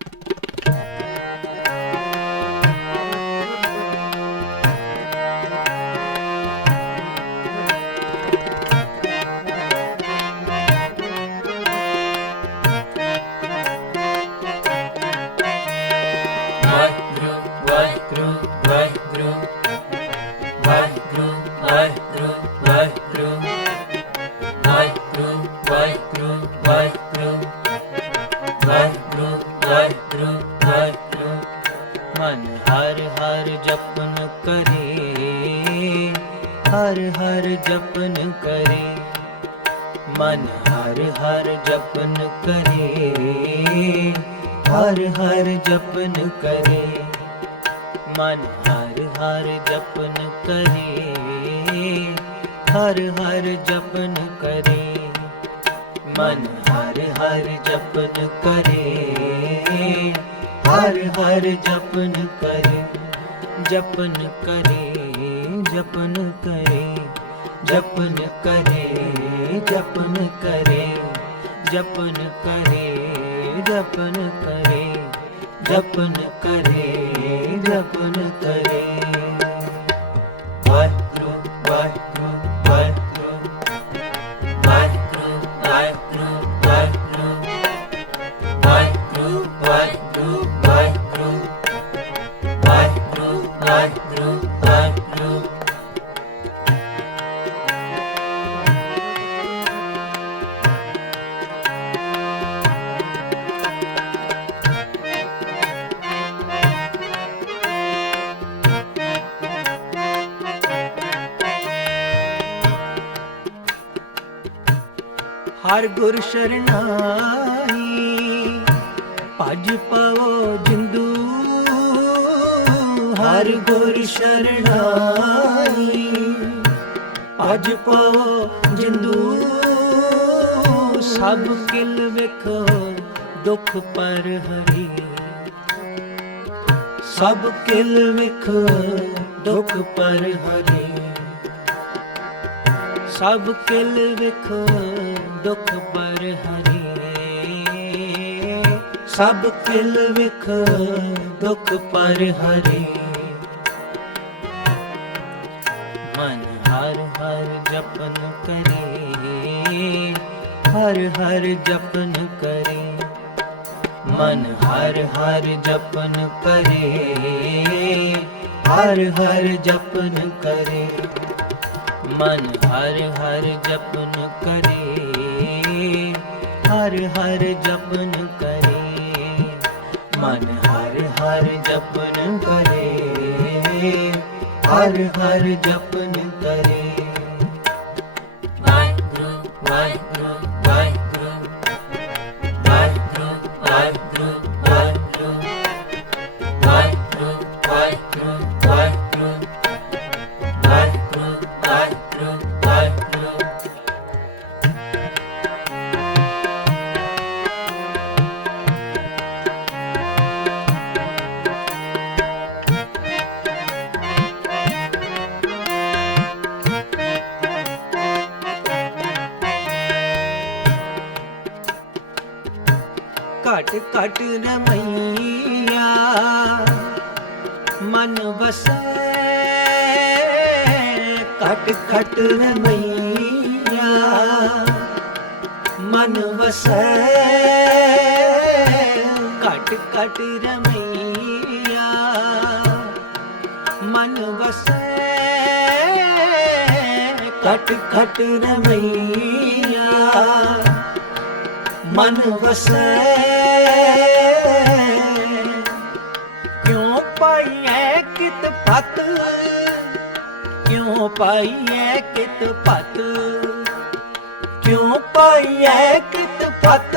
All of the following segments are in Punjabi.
you ਜਪਨ ਕਰੇ ਹਰ ਹਰ ਜਪਨ ਕਰੇ ਮਨ ਹਰ ਹਰ ਜਪਨ ਕਰੇ ਹਰ ਹਰ ਜਪਨ ਕਰੇ ਮਨ ਹਰ ਹਰ ਜਪਨ ਕਰੇ ਹਰ ਹਰ ਜਪਨ ਕਰੇ ਜਪਨ ਕਰੇ ਜਪਨ ਕਰੇ ਜਪਨ ਕਰੇ ਜਪਨ ਕਰੇ ਜਪਨ ਕਰੇ ਜਪਨ ਕਰੇ ਜਪਨ ਕਰੇ ਜਪਨ ਕਰੇ ਹਰ ਗੁਰ ਸ਼ਰਨਾਈ। ਭਜ ਪਵੋ ਜਿੰਦੂ, ਹਰ ਗੁਰ ਸ਼ਰਨਾਈ। ਭਜ ਪਵੋ ਜਿੰਦੂ, ਸਭ ਕਿਲ ਵੇਖੋ, ਦੁਖ ਪਰ ਹਰੀ। ਸਭ ਕਿਲ ਵੇਖੋ, ਦੁਖ ਪਰ ਹਰੀ। ਸਭ ਕਿਲ ਵਿਖ ਦੁਖ ਪਰ ਹਰੀ ਸਭ ਕਿਲ ਵਿਖ ਦੁਖ ਪਰ ਹਰੀ ਮਨ ਹਰ ਹਰ ਜਪਨ ਕਰੇ, ਹਰ ਹਰ ਜਪਨ ਕਰੇ। ਮਨ ਹਰ ਹਰ ਜਪਨ ਕਰੇ, ਹਰ ਹਰ ਜਪਨ ਕਰੇ। ਮਨ ਹਰ ਹਰ ਜਪਨ ਕਰੇ ਹਰ ਹਰ ਜਪਨ ਕਰੇ ਮਨ ਹਰ ਹਰ ਜਪਨ ਕਰੇ ਹਰ ਹਰ ਜਪਨ ਕਰੇ ਘਟ ਘਟ ਰਮਈਆ ਮਨ ਵਸੈ ਘਟ ਘਟ ਰਮਈਆ ਮਨ ਵਸੈ ਘਟ ਘਟ ਰਮਈਆ ਮਨ ਵਸੈ ਘਟ ਘਟ ਰਮਈਆ ਮਨ ਵਸੈ ਕਿਉਂ ਪਾਈਐ ਕਿਤ ਪਤ? ਕਿਉਂ ਪਾਈਐ ਕਿਤ ਪਤ?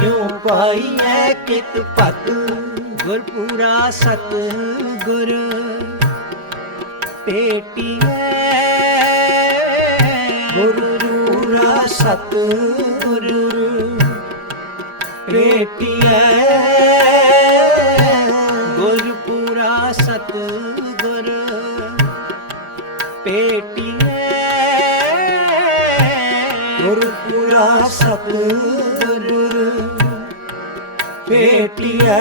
ਕਿਉਂ ਪਾਈਐ ਕਿਤ ਪਤ? ਗੁਰਪੂਰਾ ਸਤ ਗੁਰ ਭੇਟੀਐ। ਗੁਰੂ ਰੂਰਾ ਸਤ ਗੁਰੂ ਭੇਟੀਐ। ਗੁਰਪੂਰਾ ਸਤ ਭੇਟਿਐ।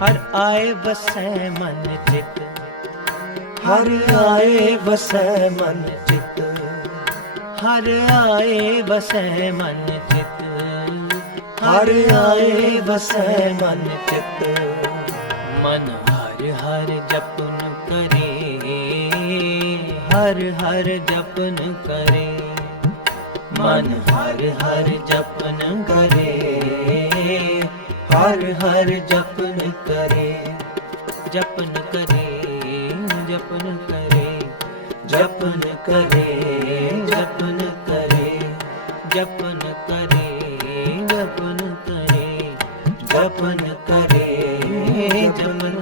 ਹਰ ਆਏ ਵਸੈ ਮਨ ਚਿਤ, ਹਰ ਆਏ ਵਸੈ ਮਨ ਚਿਤ, ਹਰ ਆਏ ਵਸੈ ਮਨ ਚਿਤ, ਹਰ ਆਏ ਵਸੈ ਮਨ ਚਿਤ। ਮਨ ਹਰ ਹਰ ਜਪ ਹਰ ਹਰ ਜਪਨ ਕਰੇ ਮਨ ਹਰ ਹਰ ਜਪਨ ਕਰੇ ਹਰ ਹਰ ਜਪਨ ਕਰੇ ਜਪਨ ਕਰੇ ਜਪਨ ਕਰੇ ਜਪਨ ਕਰੇ ਜਪਨ ਕਰੇ ਜਪਨ ਕਰੇ ਜਪਨ ਕਰੇ ਜਪਨ ਕਰੇ ਜਪਨ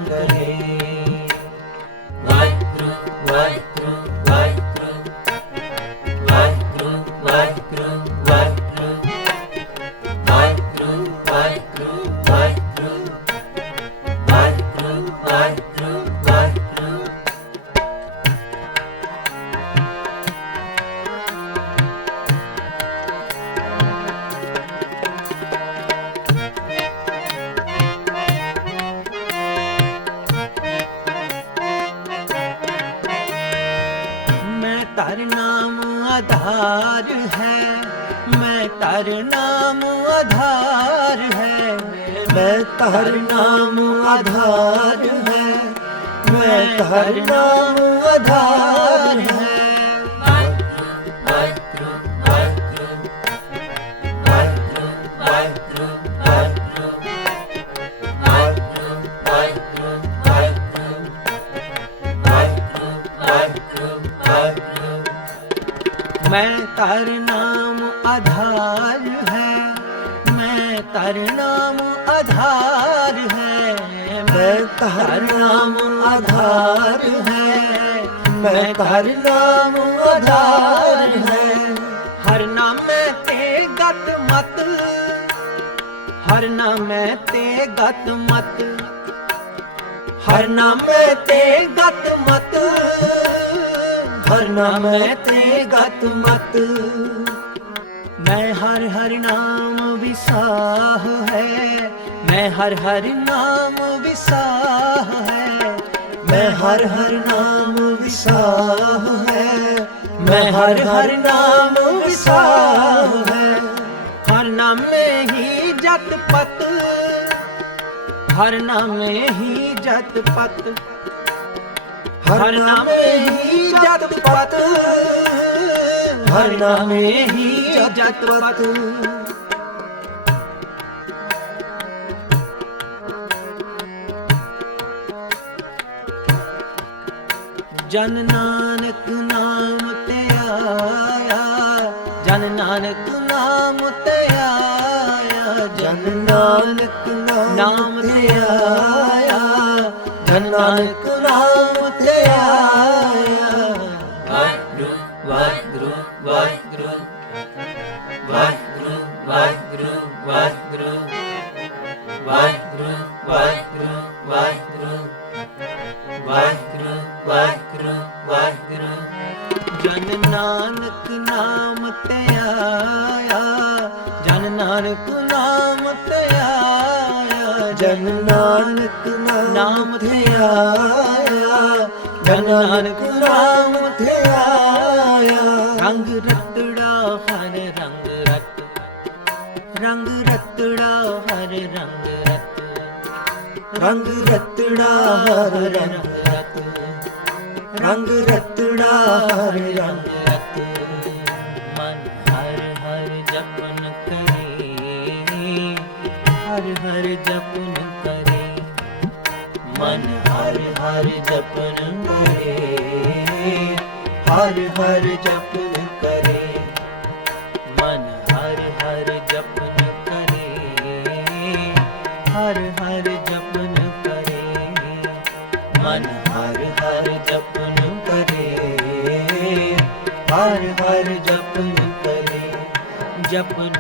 ਮੈਂ ਨਾਮ ਆਧਾਰ ਹੈ ਮੈਂ ਤਹਰ ਨਾਮ ਆਧਾਰ ਹੈ ਮੈਂ ਤਹਰ ਨਾਮ ਆਧਾਰ ਹੈ ਵਾਹਿਗੁਰੂ ਵਾਹਿਗੁਰੂ ਵਾਹਿਗੁਰੂ ਵਾਹਿਗੁਰੂ ਤਰ ਨਾਮ ਆਧਾਰ ਹੈ ਮੈਂ ਤਹਰ ਨਾਮ ਆਧਾਰ ਹੈ ਮੈਂ ਤਹਰ ਨਾਮ ਆਧਾਰ ਹੈ ਹਰ ਨਾਮੇ ਤੇ ਗਤ ਮਤ ਹਰ ਨਾਮੇ ਤੇ ਗਤ ਮਤ ਹਰ ਨਾਮੇ ਤੇ ਗਤ ਮਤ ਹਰ ਨਾਮੇ ਤੇ ਗਤ ਮਤ ਮੈਂ ਹਰ ਹਰ ਨਾਮ ਵਿਸਾਹ ਹੈ। ਮੈਂ ਹਰ ਹਰ ਨਾਮ ਵਿਸਾਹ ਹੈ। ਮੈਂ ਹਰ ਹਰ ਨਾਮ ਵਿਸਾਹ ਹੈ। ਮੈਂ ਹਰ ਹਰ ਨਾਮ ਵਿਸਾਹ ਹੈ। ਹਰ ਨਾਮੇ ਹੀ ਜਤ ਪਤ। ਹਰ ਨਾਮੇ ਹੀ ਜਤ ਪਤ। ਹਰ ਨਾਮੇ ਹੀ ਜਤ ਪਤ। ਹਰ ਨਾਮੇ ਹੀ ਜਤ ਪਤ ਜਨ ਨਾਨਕ ਨਾਮ ਤੇ ਆਇਆ ਜਨ ਨਾਨਕ ਨਾਮ ਤੇ ਆਇਆ ਜਨ ਨਾਨਕ ਨਾਮ ਤੇ ਆਇਆ ਜਨ ਨਾਨਕ ਨਾਮ ਨਾਨਕ ਨਾਮ ਤੇ ਆਇਆ, ਜਨ ਨਾਨਕ ਨਾਮ ਨਾਮ ਤੇ ਤੇ ਆਇਆ, ਜਨ ਨਾਨਕ ਨਾਮ ਤੇ ਆਇਆ। ਰੰਗ ਰਤੜਾ ਹਰ ਰੰਗ ਰਤ, ਰੰਗ ਰਤੜਾ ਹਰ ਰੰਗ ਰਤ, ਰੰਗ ਰਤੜਾ ਹਰ ਰੰਗ ਰਤ, ਰੰਗ ਰਤੜਾ ਹਰ ਰੰਗ ਮਨ ਹਰ ਹਰ ਜਪਨ ਕਰੇ, ਹਰ ਹਰ ਜਪਨ ਕਰੇ। ਮਨ ਹਰ ਹਰ ਜਪਨ ਕਰੇ, ਹਰ ਹਰ ਜਪਨ ਕਰੇ। ਮਨ ਹਰ ਹਰ ਜਪਨ ਕਰੇ, ਹਰ ਹਰ ਜਪਨ ਕਰੇ। ਜਪਨ